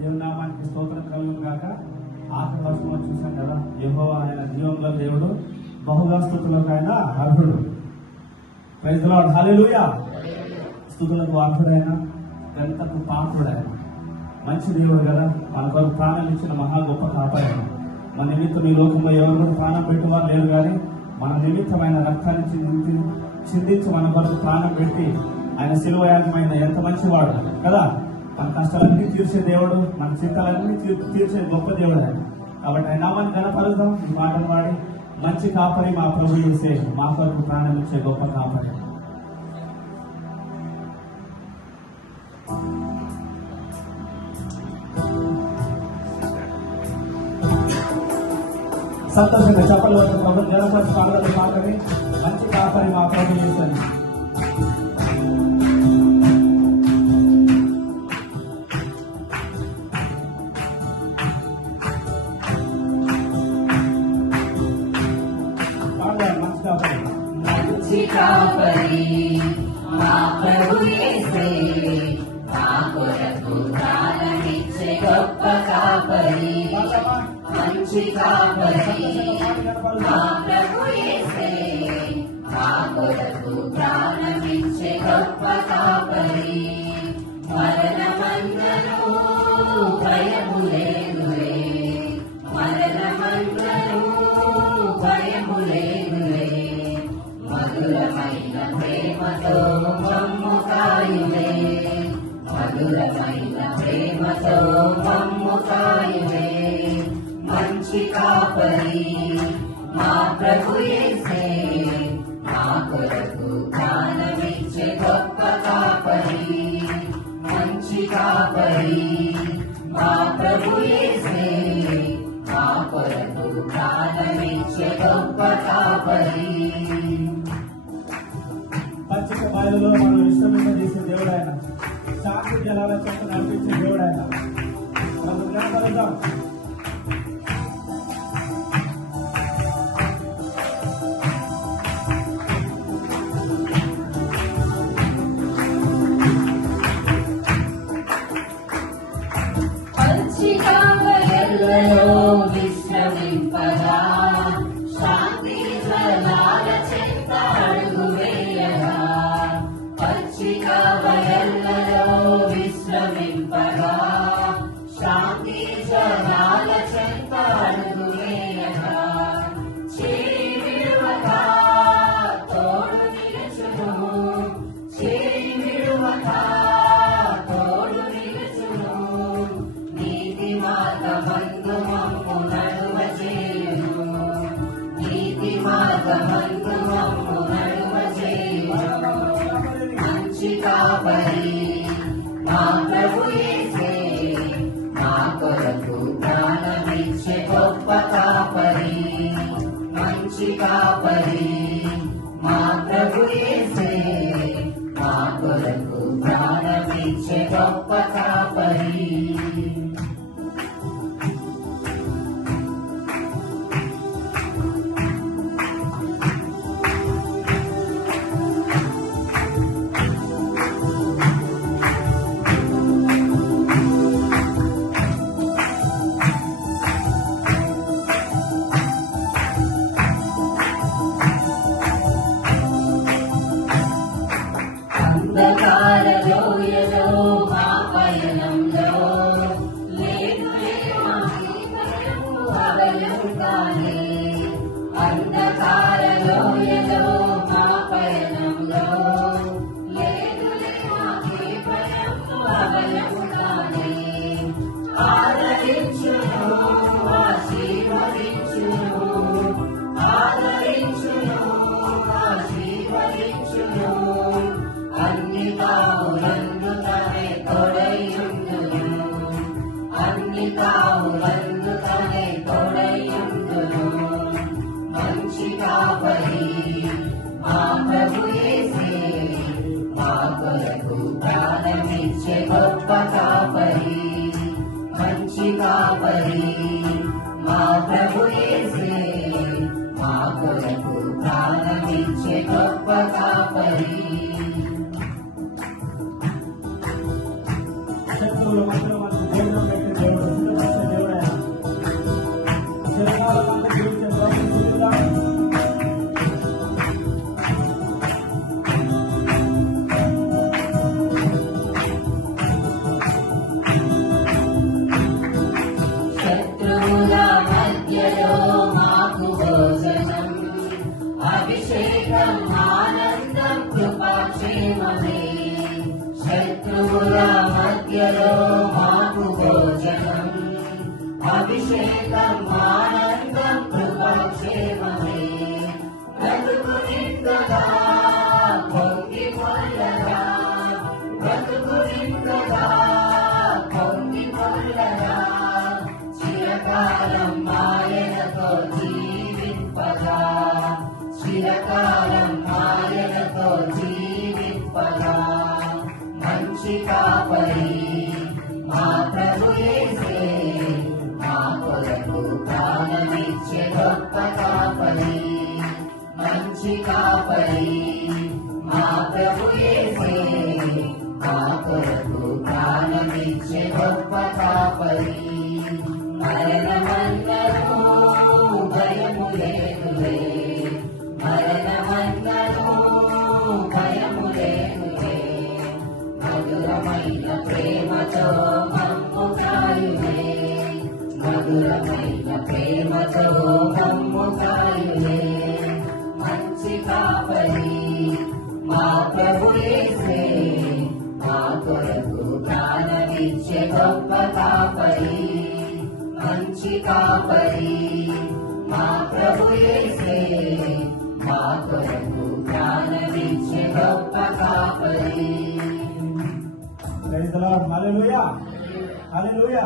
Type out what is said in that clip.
దేవుని నామానికి స్తోత్రం కలుగును గాక. ఆఖరి వర్షంలో చూసాం కదా, యెహోవా ఆయన జీవంలో దేవుడు, బహుగా స్తుతులకు ఆయన అర్హుడు. ప్రైజ్ ది లార్డ్, హల్లెలూయా. స్తుతులకు అర్హుడైన, గంతకు పాత్రుడైన మంచి దేవుడు కదా. మన కొరకు ప్రాణం ఇచ్చిన మహా గొప్ప కాపాడాడు. మన నిమిత్తం ఈ లోకంలో ఎవరు కూడా ప్రాణం పెట్టేవారు లేరు, కానీ మన నిమిత్తమైన రక్తాన్ని చిందించి మన కొరకు ప్రాణం పెట్టి ఆయన శిలువ యాగమైన ఎంత మంచివాడు కదా. మన కష్టాలన్నీ తీర్చే దేవుడు, మన చింతలన్నీ తీర్చే గొప్ప దేవుడు ఆయన. కాబట్టి ఆయన నామాన్ని ఘనపరుద్దాం. ఈ మాటను వాడి మంచి కాపరి మా ప్రభు యేసే, మా కొరకు ప్రాణం ఇచ్చే గొప్ప కాపరి. సంతోషంగా చెప్పలు ప్రభు ఘనపరిచి పాడగల పాటని మంచి కాపరి మా ప్రభు యేసే. మంచి కాపరి మా ప్రభు యేసే, మా కొరకు ప్రాణమిచ్చే గొప్ప కాపరి. మంచి కాపరి మా ప్రభు యేసే, మా కొరకు ప్రాణమిచ్చే గొప్ప కాపరి. మరణమందరూ భయము లేదులే, మరణమందరూ భయము లేదులే. మధురమైన ప్రేమతో మమ్ము కాయులే, మధురమైన ప్రేమతో మమ్ము కాయులే. మంచి కాపరి మా ప్రభు యేసే, మా కొరకు ప్రాణమిచ్చే గొప్ప కాపరి. మంచి కాపరి మా ప్రభు యేసే, మా కొరకు ప్రాణమిచ్చే గొప్ప కాపరి. పచ్చిక బయలులో మనం ఇష్టంగా చేసే దేవుడు ఆయన, శాంతి జలాల చెత్త నడిపించే దేవుడు ఆయన. మనం జ్ఞాపకం విశ్రమింపగా, శాంతి జలాల చెంత అడుగు వేయగా. పచ్చిక బయళ్ళలో విశ్రమింపగా, శాంతి జలాల చెంత అడుగు వేయగా. చేయి విడువక తోడు నిలుచును, చేయి విడువక తోడు నిలుచును. నీతి మార్గమందు మమ్ము నడువ చేయును, నీతి మార్గమందు మమ్ము నడువ చేయును. మంచి కాపరి మా ప్రభు యేసే, మా కొరకు ప్రాణమిచ్చే గొప్ప కాపరి. మంచి కాపరి మా ప్రభు యేసే, మా కొరకు ప్రాణమిచ్చే గొప్ప కాపరి. అంధకార లోయలో మా పయనంలో లేదులే మాకి భయము అభయం కానే. అంధకార లోయలో మా పయనంలో లేదులే మాకి భయము అభయం కానే. ఆదరించును ఆశీర్వదించును, ఆదరించును ఆశీర్వదించును. అన్ని కావులందు తనే తోడైయుండును, అన్ని కావులందు తనే తోడైయుండును. మంచి కాపరి మా ప్రభు యేసే, మా కొరకు ప్రాణమిచ్చే గొప్ప కాపరి. మంచి కాపరి మా ప్రభు యేసే, మా కొరకు ప్రాణమిచ్చే గొప్ప కాపరి. శత్రువుల మధ్యలో మనకు భోజనం పెట్టే అభిషేకం ఆనందం కృపాక్షేమమే బ్రతుకు నిండుగా పొంగి పొల్లగా బ్రతుకు నిండుగా పొంగి పొల్లగా చిరకాలం ఆయనతో జీవింపగా చిరకాలం ఆయనతో జీవింపగా మంచి కాపరి మా ప్రభు యేసే మా కొరకు ప్రాణమిచ్చే గొప్ప కాపరి మంచి కాపరి మా ప్రభు యేసే మా కొరకు ప్రాణమిచ్చే గొప్ప కాపరి మరణమన్నను భయము లేదులే మరణమన్నను భయము లేదులే మధురమైన ప్రేమతో మమ్ము కాయులే మధురమైన ప్రేమతో మమ్ము కాయులే మంచి కాపరి మా ప్రభు యేసే మా కొరకు ప్రాణమిచ్చే గొప్ప కాపరి మంచి కాపరి మా ప్రభు యేసే మా కొరకు ప్రాణమిచ్చే గొప్ప కాపరి praise the lord. Hallelujah, hallelujah.